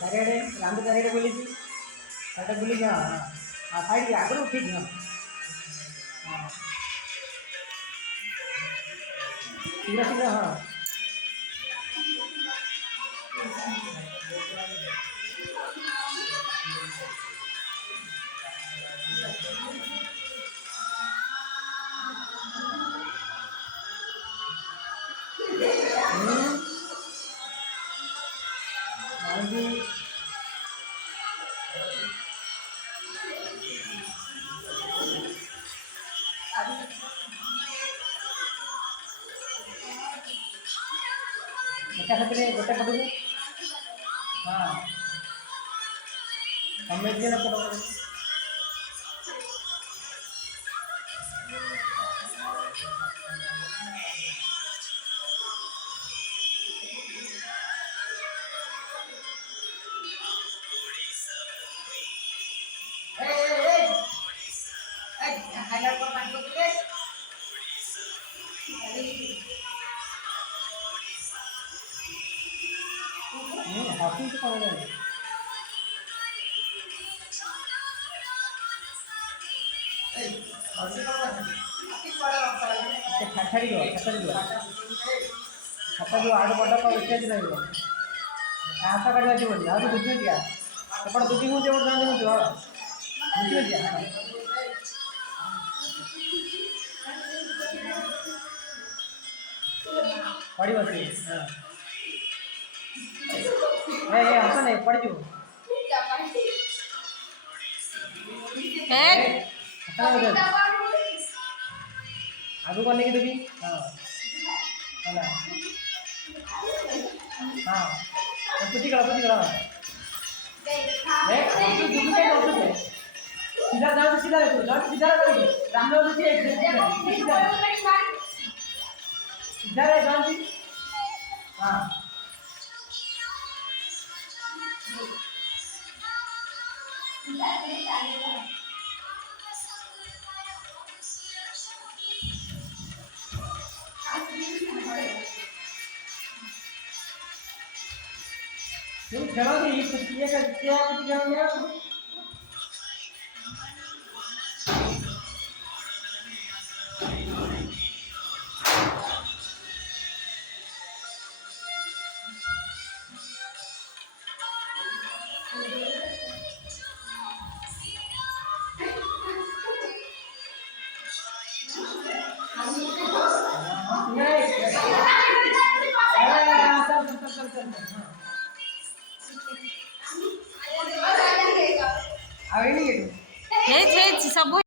चारिड़े राउंड चारिड़े बुली बुलिक हाँ हाँ साइड आगुरी ठीक हाँ हाँ शीघ्र शीघ्र हाँ हाँ जी एका साथी गोटे पटू हाँ तमें दिए पट हॉकी से कौन है छाड़ी दो छाता जो आड़ बड़ा का स्टेज नहीं हो हाथ काट अच्छी बोली आज बुझे दिया अपन दुखी हूँ जब जाने हूँ जो बुझे दिया पड़ी बसी हाँ ए हसन नहीं पड़ जो आगू करने की देवी हाँ हाँ कुछ करा सीधा जाओ सीधा करेगी राम लोग सीधा रहे जान जी हाँ तुम खेलोगे ये कुछ क्या खेलोगे सब